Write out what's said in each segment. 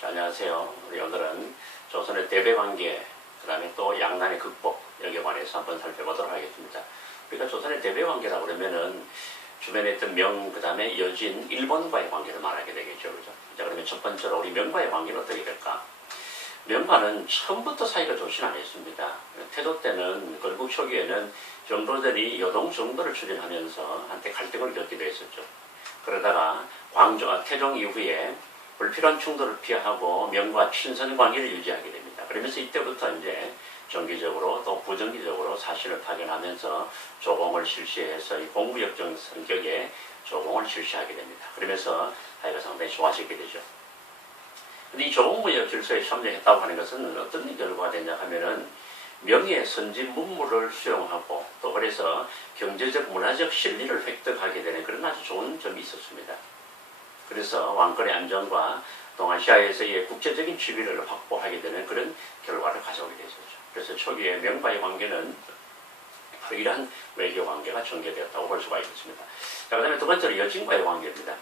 자, 안녕하세요. 우리 오늘은 조선의 대배관계, 그 다음에 또 양난의 극복, 여기에 관해서 한번 살펴보도록 하겠습니다. 우리가 조선의 대배관계라고 그러면은 주변에 있던 명, 그 다음에 여진, 일본과의 관계를 말하게 되겠죠. 그죠? 자, 그러면 첫 번째로 우리 명과의 관계는 어떻게 될까? 명과는 처음부터 사이가 좋지는 않았습니다. 태조 때는, 건국 초기에는 정도들이 여동 정도를 추진하면서 한때 갈등을 겪기도 했었죠. 그러다가 태종 이후에 불필요한 충돌을 피하고 명과 친선 관계를 유지하게 됩니다. 그러면서 이때부터 이제 정기적으로 또 부정기적으로 사신을 파견하면서 조공을 실시해서 이 공부역정 성격의 조공을 실시하게 됩니다. 그러면서 사이가 상당히 좋아지게 되죠. 근데 이 조공무역 질서에 참여했다고 하는 것은 어떤 결과가 되냐 하면은 명의 선진 문물을 수용하고 또 그래서 경제적 문화적 실리를 획득하게 되는 그런 아주 좋은 점이 있었습니다. 그래서 왕권의 안정과 동아시아에서의 국제적인 지위를 확보하게 되는 그런 결과를 가져오게 되었죠. 그래서 초기에 명과의 관계는 바로 이러한 외교 관계가 전개되었다고 볼 수가 있습니다. 자, 그 다음에 두 번째로 여진과의 관계입니다.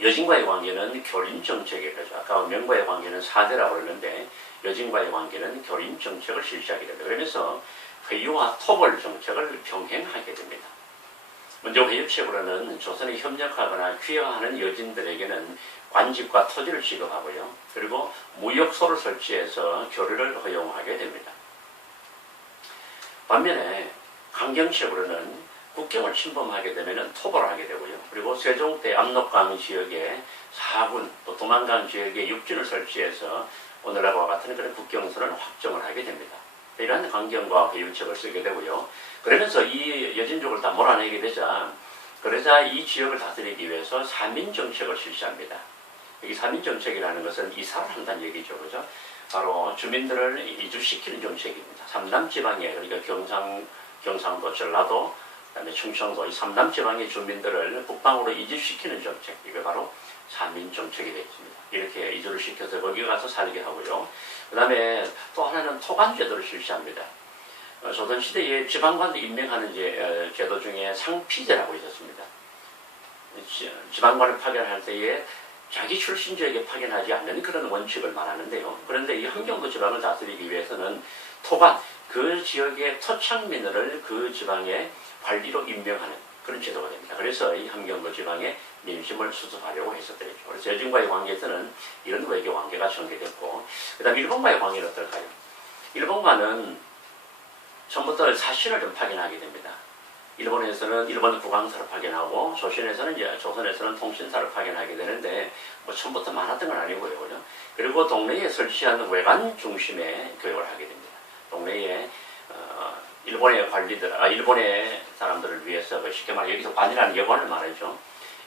여진과의 관계는 교림 정책에 그죠. 아까 명과의 관계는 사대라고 그러는데 여진과의 관계는 교림 정책을 실시하게 됩니다. 그러면서 회유와 토벌 정책을 병행하게 됩니다. 먼저 회유책으로는 조선에 협력하거나 귀화하는 여진들에게는 관직과 토지를 지급하고요. 그리고 무역소를 설치해서 교류를 허용하게 됩니다. 반면에 강경책으로는 국경을 침범하게 되면 토벌을 하게 되고요. 그리고 세종 때 압록강 지역에 사군, 또 도만강 지역에 육진을 설치해서 오늘날과 같은 그런 국경선을 확정을 하게 됩니다. 이러한 강경과 회유책을 쓰게 되고요. 그러면서 이 여진족을 다 몰아내게 되자, 그러자 이 지역을 다스리기 위해서 사민정책을 실시합니다. 이 사민정책이라는 것은 이사를 한다는 얘기죠. 그죠? 바로 주민들을 이주시키는 정책입니다. 삼남지방에, 그러니까 경상도, 전라도, 그다음에 충청도, 이 삼남지방의 주민들을 북방으로 이주시키는 정책, 이게 바로 사민정책이 되겠습니다. 이렇게 이주를 시켜서 거기 가서 살게 하고요. 그 다음에 또 하나는 토관제도를 실시합니다. 조선시대에 지방관을 임명하는 제도 중에 상피제라고 있었습니다. 지방관을 파견할 때에 자기 출신 지역에 파견하지 않는 그런 원칙을 말하는데요. 그런데 이 함경도 지방을 다스리기 위해서는 토관, 그 지역의 토착민을 그 지방의 관리로 임명하는 그런 제도가 됩니다. 그래서 이 함경도 지방의 민심을 수습하려고 했었더랬죠. 그래서 여진과의 관계에서는 이런 외교 관계가 전개됐고, 그 다음 일본과의 관계는 어떨까요? 일본과는 처음부터 사신을 좀 파견하게 됩니다. 일본에서는 일본 국왕사를 파견하고, 조선에서는 통신사를 파견하게 되는데, 처음부터 많았던 건 아니고요. 그죠? 그리고 동네에 설치하는 외관 중심의 교육을 하게 됩니다. 동네에, 일본의 일본의 사람들을 위해서, 쉽게 말해, 여기서 관이라는 여관을 말하죠.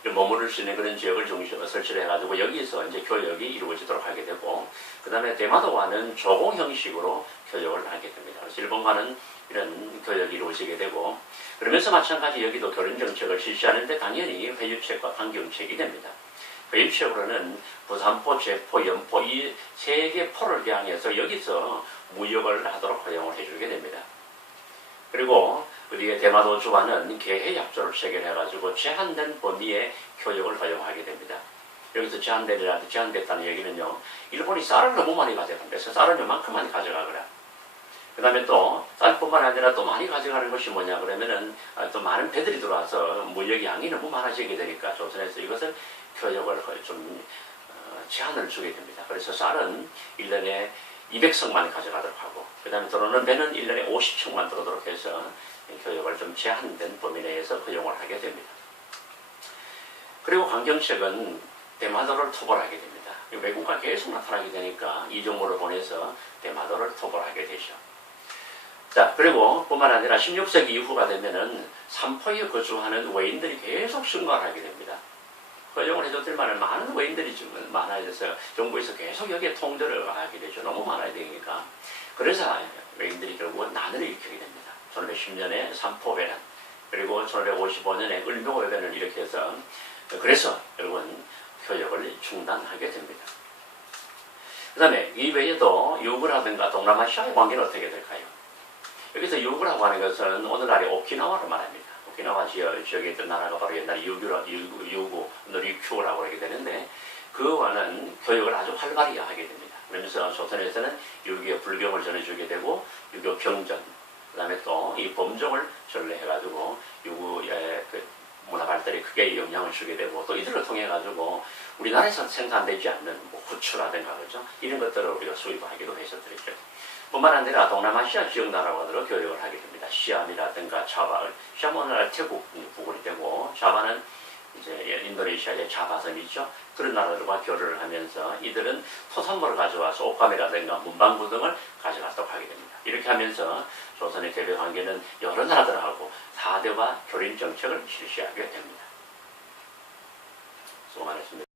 머무를 수 있는 그런 지역을 중심으로 설치를 해가지고, 여기서 이제 교역이 이루어지도록 하게 되고, 그 다음에 대마도와는 조공 형식으로 교역을 하게 됩니다. 그래서 일본과는 이런 교역이 이루어지게 되고, 그러면서 마찬가지 여기도 교련 정책을 실시하는데 당연히 회유책과 강경책이 됩니다. 회유책으로는 부산포, 제포, 연포 이 세 개 포를 향해서 여기서 무역을 하도록 허용을 해주게 됩니다. 그리고 우리의 대마도 주반은 개해약조를 체결해가지고 제한된 범위의 교역을 허용하게 됩니다. 여기서 제한됐다는 얘기는요, 일본이 쌀을 너무 많이 가져간다. 그래서 쌀은 요만큼 많이 가져가거라. 그 다음에 또 쌀뿐만 아니라 또 많이 가져가는 것이 뭐냐 그러면은 또 많은 배들이 들어와서 무역 양이 너무 많아지게 되니까 조선에서 이것을 교역을 좀 제한을 주게 됩니다. 그래서 쌀은 1년에 200석만 가져가도록 하고, 그 다음에 들어오는 배는 1년에 50척만 들어오도록 해서 교역을 좀 제한된 범위 내에서 허용을 하게 됩니다. 그리고 강경책은 대마도를 토벌하게 됩니다. 외국과 계속 나타나게 되니까 이종모를 보내서 대마도를 토벌하게 되죠. 자, 그리고 뿐만 아니라 16세기 이후가 되면은 삼포에 거주하는 외인들이 계속 증가하게 됩니다. 허용을 해줬을 만한 많은 외인들이 좀 많아져서 정부에서 계속 여기에 통제를 하게 되죠. 너무 많아야 되니까. 그래서 외인들이 결국은 난을 일으키게 됩니다. 1510년에 삼포배란, 그리고 1555년에 을묘배란을 일으켜서, 그래서 결국은 교역을 중단하게 됩니다. 그 다음에 이 외에도 유구라든가 동남아시아의 관계는 어떻게 될까요? 여기서 유구라고 하는 것은 오늘날의 오키나와를 말합니다. 오키나와 지역에 있던 나라가 바로 옛날에 유구, 류큐라고 하게 되는데, 그와는 교육을 아주 활발히 하게 됩니다. 그러면서 조선에서는 유교 불경을 전해주게 되고 유교 경전, 그 다음에 또 이 범종을 전래해가지고 유구의 그 문화 발달에 크게 영향을 주게 되고 또 이들을 통해 가지고 우리나라에서 생산되지 않는 뭐 후추라든가 그죠 이런 것들을 우리가 수입하기도 했었죠. 뿐만 아니라 동남아시아 지역 나라와도 교역을 하게 됩니다. 시암이라든가 자바, 시암은 오늘날 태국 부근이 되고 자바는 이제 인도네시아의 자바섬이죠. 그런 나라들과 교류를 하면서 이들은 토산물을 가져와서 옷감이라든가 문방구 등을 가져가도록 하게 됩니다. 이렇게 하면서 조선의 대외 관계는 여러 나라들하고 4대와 교린 정책을 실시하게 됩니다. 수고 많으십니다.